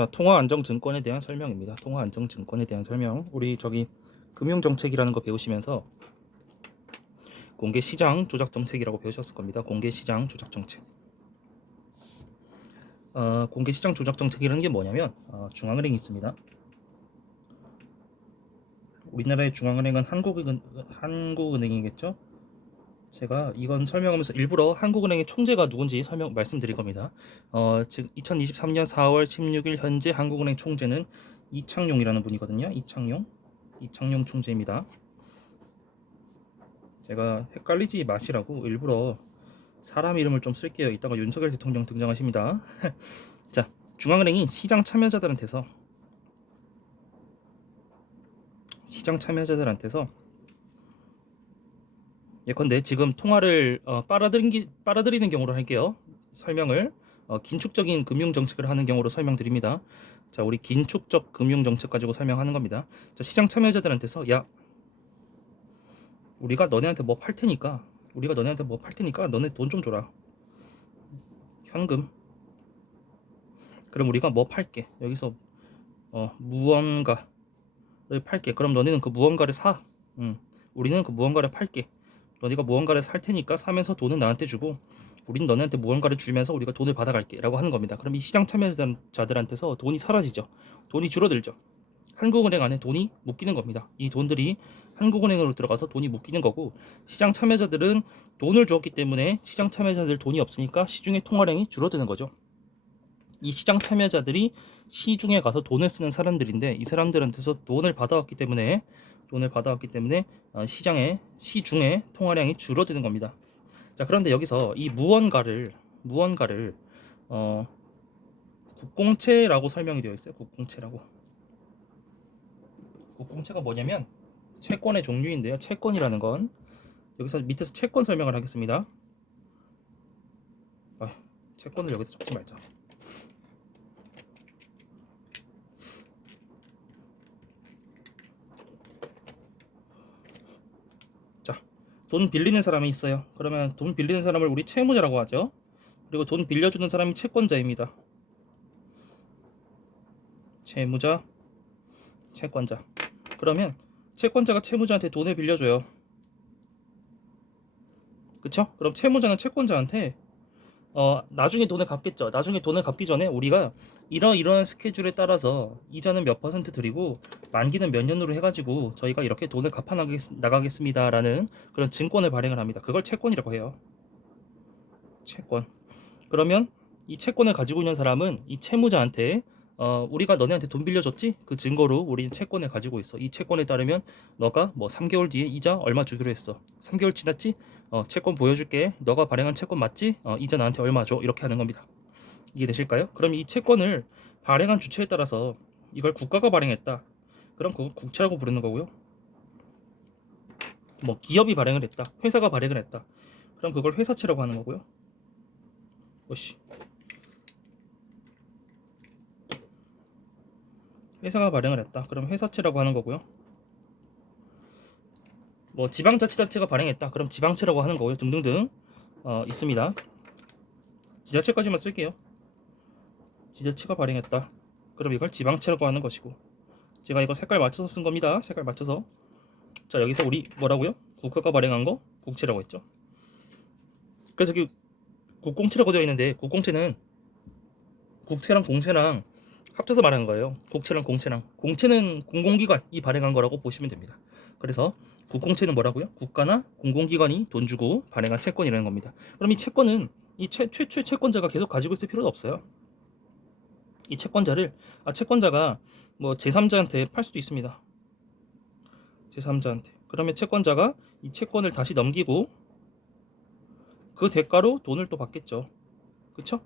자, 통화안정증권에 대한 설명입니다. 통화안정증권에 대한 설명. 우리 금융정책이라는 거 배우시면서 공개시장 조작정책이라고 배우셨을 겁니다. 공개시장 조작정책. 공개시장 조작정책이라는 게 뭐냐면 중앙은행이 있습니다. 우리나라의 중앙은행은 한국은행이겠죠. 제가 이건 설명하면서 일부러 한국은행의 총재가 누군지 말씀드릴 겁니다. 즉 2023년 4월 16일 현재 한국은행 총재는 이창용이라는 분이거든요. 이창용 총재입니다. 제가 헷갈리지 마시라고 일부러 사람 이름을 좀 쓸게요. 이따가 윤석열 대통령 등장하십니다. 자, 중앙은행이 시장 참여자들한테서 예컨대 지금 통화를 빨아들이는 경우로 할게요. 설명을 긴축적인 금융정책을 하는 경우로 설명드립니다. 자, 우리 긴축적 금융정책 가지고 설명하는 겁니다. 자, 시장 참여자들한테서 야, 우리가 너네한테 뭐 팔 테니까 너네 돈 좀 줘라. 현금. 그럼 우리가 뭐 팔게. 여기서 무언가를 팔게. 그럼 너네는 그 무언가를 사. 우리는 그 무언가를 팔게. 너네가 무언가를 살 테니까 사면서 돈은 나한테 주고 우린 너네한테 무언가를 주면서 우리가 돈을 받아갈게 라고 하는 겁니다. 그럼 이 시장 참여자들한테서 돈이 사라지죠. 돈이 줄어들죠. 한국은행 안에 돈이 묶이는 겁니다. 이 돈들이 한국은행으로 들어가서 돈이 묶이는 거고, 시장 참여자들은 돈을 주었기 때문에 시장 참여자들 돈이 없으니까 시중의 통화량이 줄어드는 거죠. 이 시장 참여자들이 시중에 가서 돈을 쓰는 사람들인데 이 사람들한테서 돈을 받아왔기 때문에 시중의 통화량이 줄어드는 겁니다. 자, 그런데 여기서 이 무언가를 국공채라고 설명이 되어 있어요. 국공채가 뭐냐면 채권의 종류인데요. 채권이라는 건 여기서 밑에서 채권 설명을 하겠습니다. 채권을 여기서 적지 말자. 돈 빌리는 사람이 있어요. 그러면 돈 빌리는 사람을 우리 채무자라고 하죠. 그리고 돈 빌려주는 사람이 채권자입니다. 채무자, 채권자. 그러면 채권자가 채무자한테 돈을 빌려줘요. 그쵸? 그럼 채무자는 채권자한테 나중에 돈을 갚겠죠. 나중에 돈을 갚기 전에 우리가 이러이러한 스케줄에 따라서 이자는 몇 % 드리고 만기는 몇 년으로 해가지고 저희가 이렇게 돈을 갚아 나가겠습니다 라는 그런 증권을 발행을 합니다. 그걸 채권이라고 해요. 채권. 그러면 이 채권을 가지고 있는 사람은 이 채무자한테 우리가 너네한테 돈 빌려줬지? 그 증거로 우리는 채권을 가지고 있어. 이 채권에 따르면 너가 뭐 3개월 뒤에 이자 얼마 주기로 했어. 3개월 지났지? 채권 보여줄게. 너가 발행한 채권 맞지? 이자 나한테 얼마 줘? 이렇게 하는 겁니다. 이해되실까요? 그럼 이 채권을 발행한 주체에 따라서 이걸 국가가 발행했다. 그럼 그거 국채라고 부르는 거고요. 뭐 기업이 발행을 했다. 회사가 발행을 했다. 그럼 그걸 회사채라고 하는 거고요. 회사가 발행을 했다. 그럼 회사채라고 하는 거고요. 뭐 지방자치단체가 발행했다. 그럼 지방채라고 하는 거고요. 등등등 있습니다. 지자체까지만 쓸게요. 지자체가 발행했다. 그럼 이걸 지방채라고 하는 것이고, 제가 이거 색깔 맞춰서 쓴 겁니다. 색깔 맞춰서. 자, 여기서 우리 뭐라고요? 국가가 발행한 거 국채라고 했죠. 그래서 국공채라고 되어 있는데 국공채는 국채랑 공채랑 합쳐서 말하는 거예요. 국채랑 공채랑. 공채는 공공기관이 발행한 거라고 보시면 됩니다. 그래서 국공채는 뭐라고요? 국가나 공공기관이 돈 주고 발행한 채권이라는 겁니다. 그럼 이 채권은 이 최초의 채권자가 계속 가지고 있을 필요도 없어요. 이 채권자가 뭐 제3자한테 팔 수도 있습니다. 제3자한테. 그러면 채권자가 이 채권을 다시 넘기고 그 대가로 돈을 또 받겠죠. 그쵸?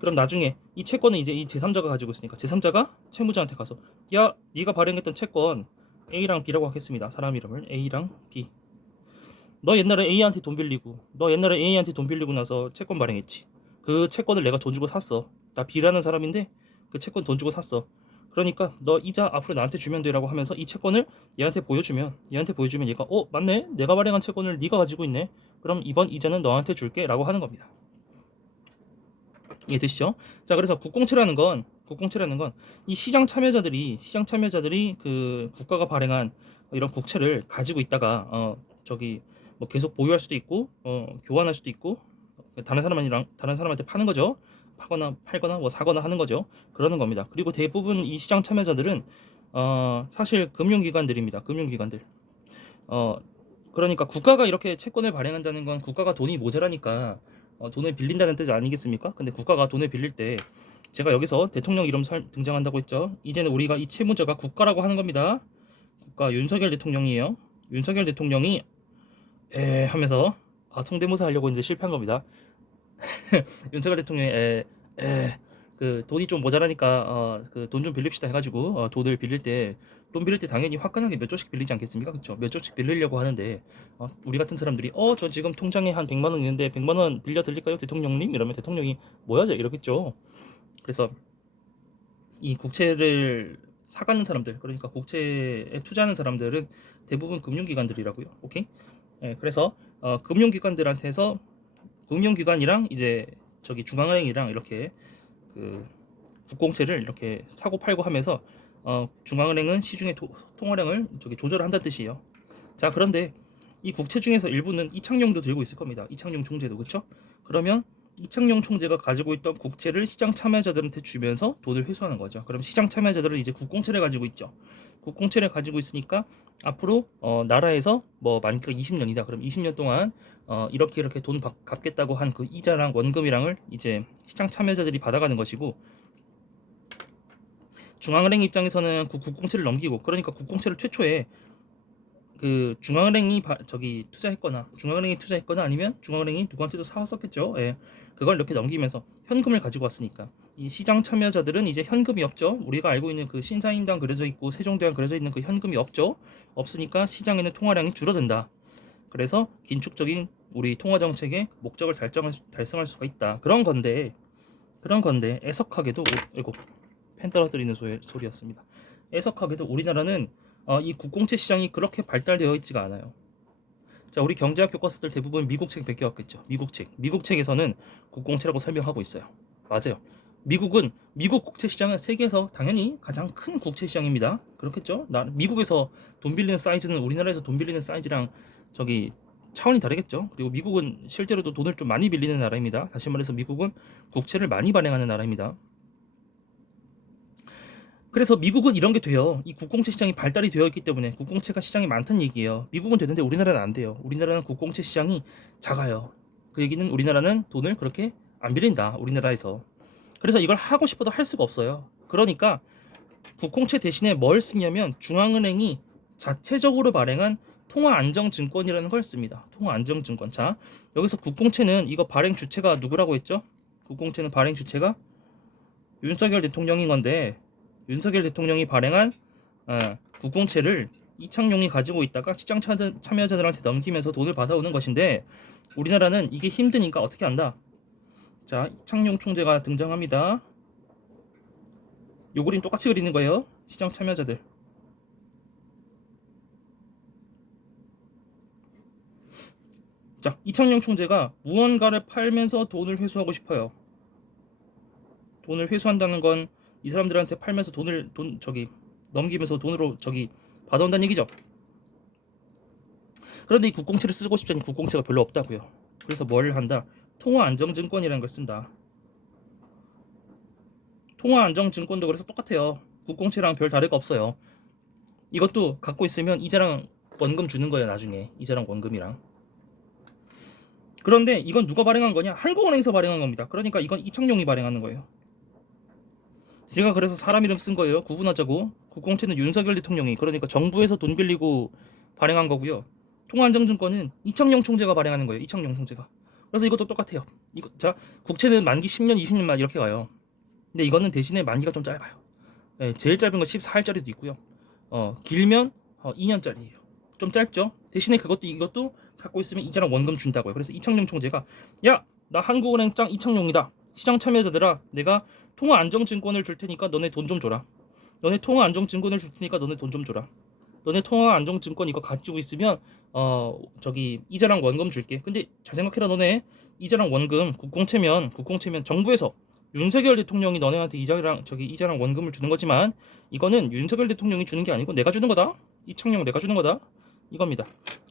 그럼 나중에 이 채권은 이제 이 제3자가 가지고 있으니까 제3자가 채무자한테 가서 야, 네가 발행했던 채권 A랑 B라고 하겠습니다. 사람 이름을 A랑 B. 너 옛날에 A한테 돈 빌리고 나서 채권 발행했지. 그 채권을 내가 돈 주고 샀어. 나 B라는 사람인데 그 채권 돈 주고 샀어. 그러니까 너 이자 앞으로 나한테 주면 돼라고 하면서 이 채권을 얘한테 보여주면 얘가 맞네? 내가 발행한 채권을 네가 가지고 있네. 그럼 이번 이자는 너한테 줄게 라고 하는 겁니다. 이해되시죠? 자, 그래서 국공채라는 건 국공채라는 건 이 시장 참여자들이 그 국가가 발행한 이런 국채를 가지고 있다가 저기 뭐 계속 보유할 수도 있고 교환할 수도 있고 다른 사람한테 파는 거죠. 파거나 팔거나 뭐 사거나 하는 거죠. 그러는 겁니다. 그리고 대부분 이 시장 참여자들은 사실 금융기관들입니다. 금융기관들. 그러니까 국가가 이렇게 채권을 발행한다는 건 국가가 돈이 모자라니까 돈을 빌린다는 뜻 아니겠습니까? 근데 국가가 돈을 빌릴 때 제가 여기서 대통령 이름 등장한다고 했죠. 이제는 우리가 이 채무자가 국가라고 하는 겁니다. 국가 윤석열 대통령이에요. 윤석열 대통령이 하면서 성대모사 하려고 했는데 실패한 겁니다. 윤석열 대통령이 그 돈이 좀 모자라니까 그 돈 좀 빌립시다 해가지고 돈을 빌릴 때 돈 빌릴 때 당연히 화끈하게 몇 조씩 빌리지 않겠습니까? 그렇죠? 몇 조씩 빌리려고 하는데 우리 같은 사람들이 저 지금 통장에 한 100만 원 있는데 100만 원 빌려 드릴까요, 대통령님? 이러면 대통령이 뭐야, 이러겠죠. 그래서 이 국채를 사가는 사람들, 그러니까 국채에 투자하는 사람들은 대부분 금융기관들이라고요. 오케이? 그래서 금융기관들한테서 금융기관이랑 이제 저기 중앙은행이랑 이렇게 그 국공채를 이렇게 사고 팔고 하면서 중앙은행은 시중의 통화량을 저기 조절한다는 뜻이에요. 자, 그런데 이 국채 중에서 일부는 이창용도 들고 있을 겁니다. 이창용 총재도. 그렇죠? 그러면 이창용 총재가 가지고 있던 국채를 시장 참여자들한테 주면서 돈을 회수하는 거죠. 그럼 시장 참여자들은 이제 국공채를 가지고 있죠. 국공채를 가지고 있으니까 앞으로 나라에서 뭐 만기가 20년이다. 그럼 20년 동안 이렇게 돈 갚겠다고 한 그 이자랑 원금이랑을 이제 시장 참여자들이 받아가는 것이고, 중앙은행 입장에서는 국공채를 넘기고, 그러니까 국공채를 최초에 그 중앙은행이 투자했거나 아니면 중앙은행이 누구한테도 사왔었겠죠. 그걸 이렇게 넘기면서 현금을 가지고 왔으니까 이 시장 참여자들은 이제 현금이 없죠. 우리가 알고 있는 그 신사임당 그려져 있고 세종대왕 그려져 있는 그 현금이 없죠. 없으니까 시장에는 통화량이 줄어든다. 그래서 긴축적인 우리 통화 정책의 목적을 달성할 수가 있다. 그런 건데 애석하게도 이거 펜 떨어뜨리는 소리였습니다. 애석하게도 우리나라는 이 국공채 시장이 그렇게 발달되어 있지가 않아요. 자, 우리 경제학 교과서들 대부분 미국 책 베껴왔겠죠. 미국 책에서는 국공채라고 설명하고 있어요. 맞아요. 미국 국채 시장은 세계에서 당연히 가장 큰 국채 시장입니다. 그렇겠죠? 미국에서 돈 빌리는 사이즈는 우리나라에서 돈 빌리는 사이즈랑 저기 차원이 다르겠죠. 그리고 미국은 실제로도 돈을 좀 많이 빌리는 나라입니다. 다시 말해서 미국은 국채를 많이 발행하는 나라입니다. 그래서 미국은 이런 게 돼요. 이 국공채 시장이 발달이 되어 있기 때문에 국공채가 시장이 많다는 얘기예요. 미국은 되는데 우리나라는 안 돼요. 우리나라는 국공채 시장이 작아요. 그 얘기는 우리나라는 돈을 그렇게 안 빌린다. 우리나라에서. 그래서 이걸 하고 싶어도 할 수가 없어요. 그러니까 국공채 대신에 뭘 쓰냐면 중앙은행이 자체적으로 발행한 통화안정증권이라는 걸 씁니다. 통화안정증권. 자, 여기서 국공채는 이거 발행 주체가 누구라고 했죠? 국공채는 발행 주체가 윤석열 대통령인 건데, 윤석열 대통령이 발행한 국공채를 이창용이 가지고 있다가 시장 참여자들한테 넘기면서 돈을 받아오는 것인데, 우리나라는 이게 힘드니까 어떻게 한다? 자, 이창용 총재가 등장합니다. 요 그림 똑같이 그리는 거예요. 시장 참여자들. 자, 이창용 총재가 무언가를 팔면서 돈을 회수하고 싶어요. 돈을 회수한다는 건 이 사람들한테 팔면서 넘기면서 돈으로 받아온다는 얘기죠. 그런데 이 국공채를 쓰고 싶자니 국공채가 별로 없다고요. 그래서 뭘 한다? 통화안정증권이라는 걸 쓴다. 통화안정증권도 그래서 똑같아요. 국공채랑 별 다를 거 없어요. 이것도 갖고 있으면 이자랑 원금 주는 거예요. 나중에 이자랑 원금이랑. 그런데 이건 누가 발행한 거냐? 한국은행에서 발행한 겁니다. 그러니까 이건 이창용이 발행하는 거예요. 제가 그래서 사람 이름 쓴 거예요. 구분하자고. 국공채는 윤석열 대통령이, 그러니까 정부에서 돈 빌리고 발행한 거고요. 통화안정증권은 이창용 총재가 발행하는 거예요. 이창용 총재가. 그래서 이것도 똑같아요. 자, 국채는 만기 10년, 20년만 이렇게 가요. 근데 이거는 대신에 만기가 좀 짧아요. 제일 짧은 거 14일짜리도 있고요. 길면 2년짜리예요. 좀 짧죠. 대신에 이것도 갖고 있으면 이자랑 원금 준다고요. 그래서 이창용 총재가 나 한국은행장 이창용이다. 시장 참여자들아, 내가 통화안정증권을 줄 테니까 너네 돈 좀 줘라. 너네 통화안정증권을 줄 테니까 너네 돈 좀 줘라. 너네 통화안정증권 이거 가지고 있으면 이자랑 원금 줄게. 근데 잘 생각해라. 너네 이자랑 원금 국공채면 정부에서 윤석열 대통령이 너네한테 이자랑 원금을 주는 거지만 이거는 윤석열 대통령이 주는 게 아니고 내가 주는 거다. 이창용 내가 주는 거다. 이겁니다.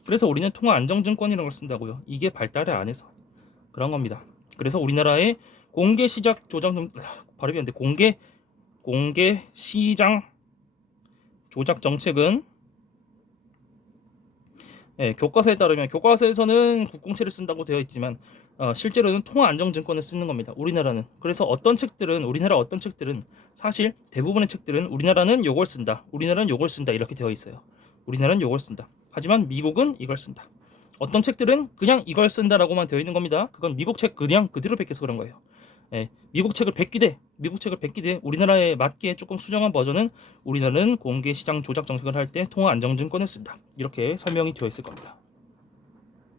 그래서 우리는 통화안정증권이라는 걸 쓴다고요. 이게 발달을 안 해서 그런 겁니다. 그래서 우리나라의 공개 시작 조정 발음이 안 돼. 공개 시장 조작 정책은 교과서에 따르면 교과서에서는 국공채를 쓴다고 되어 있지만 실제로는 통화안정증권을 쓰는 겁니다. 우리나라는. 그래서 우리나라 어떤 책들은 사실 대부분의 책들은 우리나라는 요걸 쓴다. 우리나라는 요걸 쓴다. 이렇게 되어 있어요. 우리나라는 요걸 쓴다. 하지만 미국은 이걸 쓴다. 어떤 책들은 그냥 이걸 쓴다라고만 되어 있는 겁니다. 그건 미국 책 그냥 그대로 베껴서 그런 거예요. 미국 책을 베끼되 우리나라에 맞게 조금 수정한 버전은 우리나라는 공개시장 조작 정책을 할 때 통화안정증권을 쓴다. 이렇게 설명이 되어 있을 겁니다.